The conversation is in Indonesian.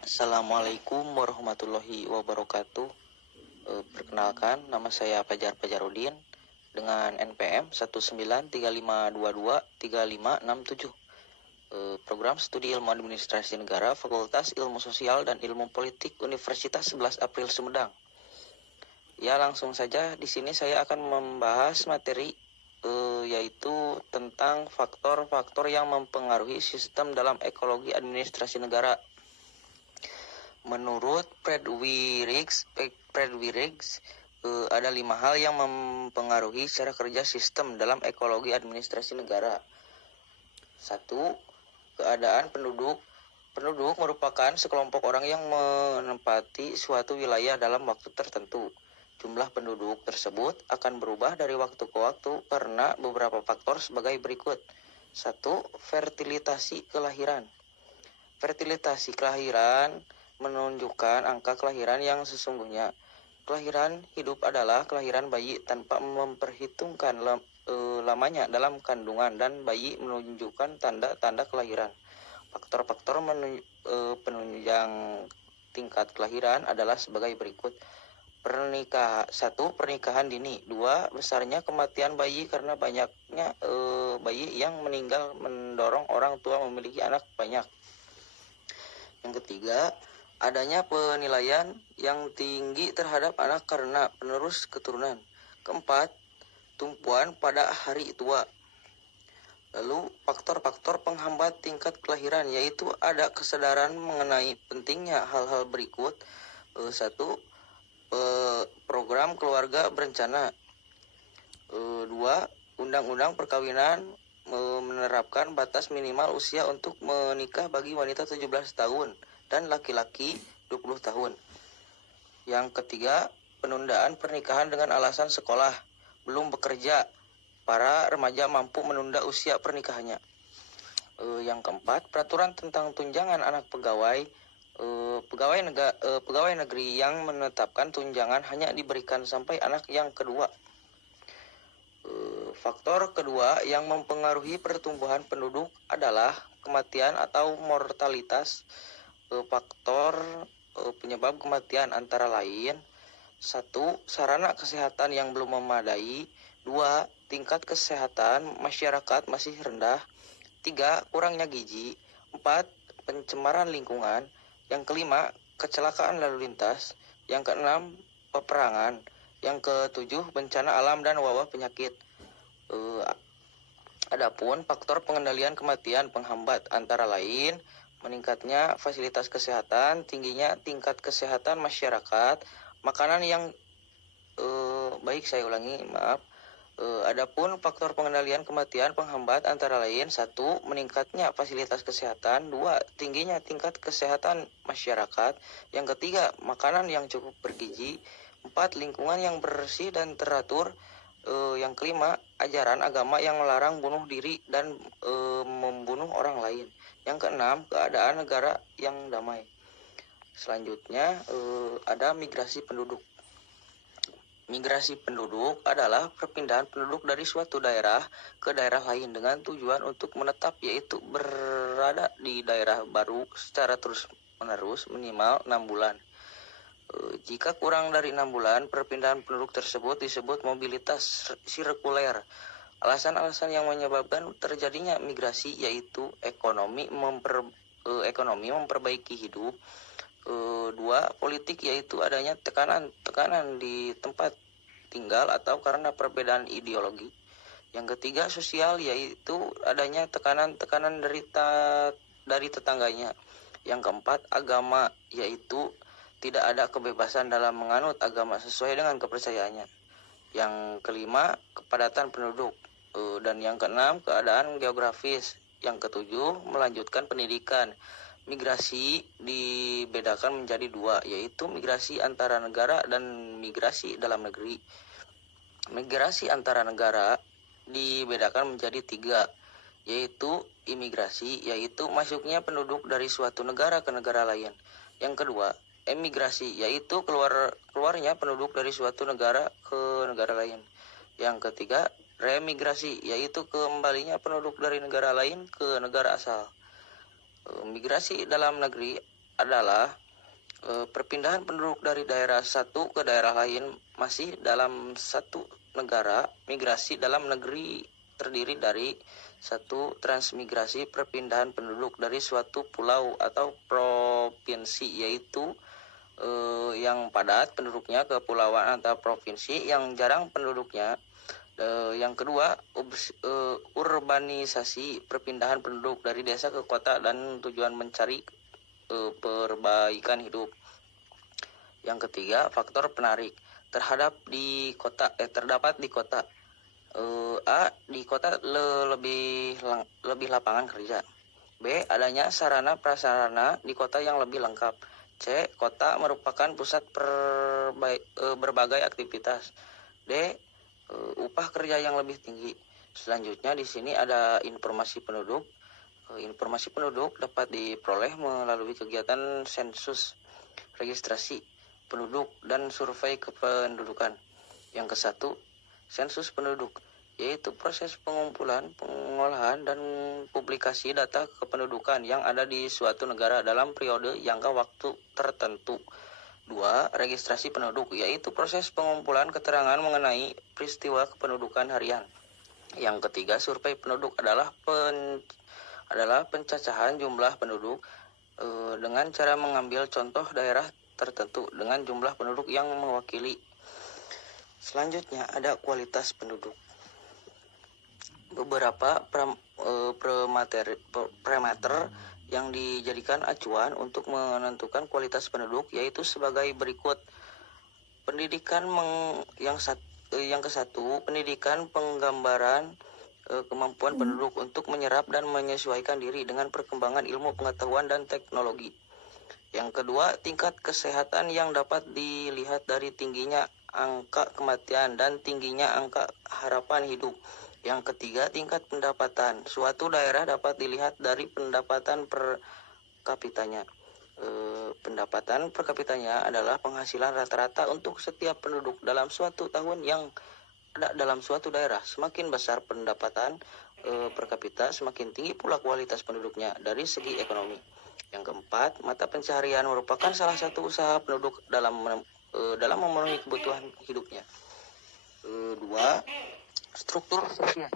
Assalamualaikum warahmatullahi wabarakatuh. Perkenalkan, nama saya Fajar Fajarudin dengan NPM 19352235567. Program Studi Ilmu Administrasi Negara, Fakultas Ilmu Sosial dan Ilmu Politik Universitas 11 April Sumedang. Ya, langsung saja di sini saya akan membahas materi yaitu tentang faktor-faktor yang mempengaruhi sistem dalam ekologi administrasi negara. Menurut Fredwirix, ada 5 hal yang mempengaruhi cara kerja sistem dalam ekologi administrasi negara. 1. Keadaan penduduk. Penduduk merupakan sekelompok orang yang menempati suatu wilayah dalam waktu tertentu. Jumlah penduduk tersebut akan berubah dari waktu ke waktu karena beberapa faktor sebagai berikut. 1. Fertilitasi kelahiran. Fertilitasi kelahiran menunjukkan angka kelahiran yang sesungguhnya. Kelahiran hidup adalah kelahiran bayi tanpa memperhitungkan lamanya dalam kandungan, dan bayi menunjukkan tanda-tanda kelahiran. Faktor-faktor penunjang tingkat kelahiran adalah sebagai berikut. 1. Pernikahan dini. 2. Besarnya kematian bayi karena banyaknya bayi yang meninggal mendorong orang tua memiliki anak banyak. Yang ketiga, adanya penilaian yang tinggi terhadap anak karena penerus keturunan. Keempat, tumpuan pada hari tua. Lalu faktor-faktor penghambat tingkat kelahiran, yaitu ada kesadaran mengenai pentingnya hal-hal berikut. 1. Program keluarga berencana. 2. Undang-undang perkawinan menerapkan batas minimal usia untuk menikah bagi wanita 17 tahun dan laki-laki 20 tahun. Yang ketiga, penundaan pernikahan dengan alasan sekolah, belum bekerja. Para remaja mampu menunda usia pernikahannya. Yang keempat, peraturan tentang tunjangan anak pegawai. Pegawai negeri yang menetapkan tunjangan hanya diberikan sampai anak yang kedua. Faktor kedua yang mempengaruhi pertumbuhan penduduk adalah kematian atau mortalitas. Faktor penyebab kematian antara lain: 1. Sarana kesehatan yang belum memadai. 2. Tingkat kesehatan masyarakat masih rendah. 3. Kurangnya gizi. 4. Pencemaran lingkungan. Yang kelima, kecelakaan lalu lintas. Yang keenam, peperangan. Yang ketujuh, bencana alam dan wabah penyakit. Adapun faktor pengendalian kematian penghambat antara lain: meningkatnya fasilitas kesehatan, tingginya tingkat kesehatan masyarakat, makanan yang Adapun faktor pengendalian kematian penghambat antara lain: 1. Meningkatnya fasilitas kesehatan. 2. Tingginya tingkat kesehatan masyarakat. Yang ketiga, makanan yang cukup bergizi. 4. Lingkungan yang bersih dan teratur. Yang kelima, ajaran agama yang melarang bunuh diri dan membunuh orang lain. Yang keenam, keadaan negara yang damai. Selanjutnya ada migrasi penduduk. Migrasi penduduk adalah perpindahan penduduk dari suatu daerah ke daerah lain dengan tujuan untuk menetap, yaitu berada di daerah baru secara terus-menerus minimal 6 bulan. Jika kurang dari 6 bulan, perpindahan penduduk tersebut disebut mobilitas sirkuler. Alasan-alasan yang menyebabkan terjadinya migrasi yaitu ekonomi memperbaiki hidup. 2. Politik, yaitu adanya tekanan di tempat tinggal atau karena perbedaan ideologi. Yang ketiga, sosial, yaitu adanya tekanan dari tetangganya. Yang keempat, agama, yaitu tidak ada kebebasan dalam menganut agama sesuai dengan kepercayaannya. Yang kelima, kepadatan penduduk. Dan yang keenam, keadaan geografis. Yang ketujuh, melanjutkan pendidikan. Migrasi dibedakan menjadi 2, yaitu migrasi antara negara dan migrasi dalam negeri. Migrasi antara negara dibedakan menjadi 3, yaitu imigrasi, yaitu masuknya penduduk dari suatu negara ke negara lain. Yang kedua, emigrasi, yaitu keluarnya penduduk dari suatu negara ke negara lain. Yang ketiga, remigrasi, yaitu kembalinya penduduk dari negara lain ke negara asal. Migrasi dalam negeri adalah perpindahan penduduk dari daerah satu ke daerah lain masih dalam satu negara. Migrasi dalam negeri terdiri dari satu, transmigrasi perpindahan penduduk dari suatu pulau atau provinsi, yaitu yang padat penduduknya ke pulauan atau provinsi yang jarang penduduknya. Yang kedua, urbanisasi perpindahan penduduk dari desa ke kota dan tujuan mencari perbaikan hidup. Yang ketiga, faktor penarik terdapat di kota. A, di kota lebih lapangan kerja. B, adanya sarana prasarana di kota yang lebih lengkap. C, kota merupakan pusat berbagai aktivitas. D, upah kerja yang lebih tinggi. Selanjutnya di sini ada informasi penduduk. Informasi penduduk dapat diperoleh melalui kegiatan sensus, registrasi penduduk, dan survei kependudukan. Yang ke-1, sensus penduduk, yaitu proses pengumpulan, pengolahan, dan publikasi data kependudukan yang ada di suatu negara dalam periode jangka waktu tertentu. 2. Registrasi penduduk, yaitu proses pengumpulan keterangan mengenai peristiwa kependudukan harian. Yang ketiga, survei penduduk adalah pencacahan jumlah penduduk dengan cara mengambil contoh daerah tertentu dengan jumlah penduduk yang mewakili. Selanjutnya ada kualitas penduduk. Beberapa parameter yang dijadikan acuan untuk menentukan kualitas penduduk yaitu sebagai berikut. Pendidikan yang ke-1, pendidikan penggambaran kemampuan penduduk untuk menyerap dan menyesuaikan diri dengan perkembangan ilmu pengetahuan dan teknologi. Yang kedua, tingkat kesehatan yang dapat dilihat dari tingginya angka kematian dan tingginya angka harapan hidup. Yang ketiga, tingkat pendapatan. Suatu daerah dapat dilihat dari pendapatan per kapitanya. Pendapatan per kapitanya adalah penghasilan rata-rata untuk setiap penduduk dalam suatu tahun yang ada dalam suatu daerah. Semakin besar pendapatan per kapita, semakin tinggi pula kualitas penduduknya dari segi ekonomi. Yang keempat, mata pencaharian merupakan salah satu usaha penduduk dalam memenuhi kebutuhan hidupnya. 2. Struktur sosial.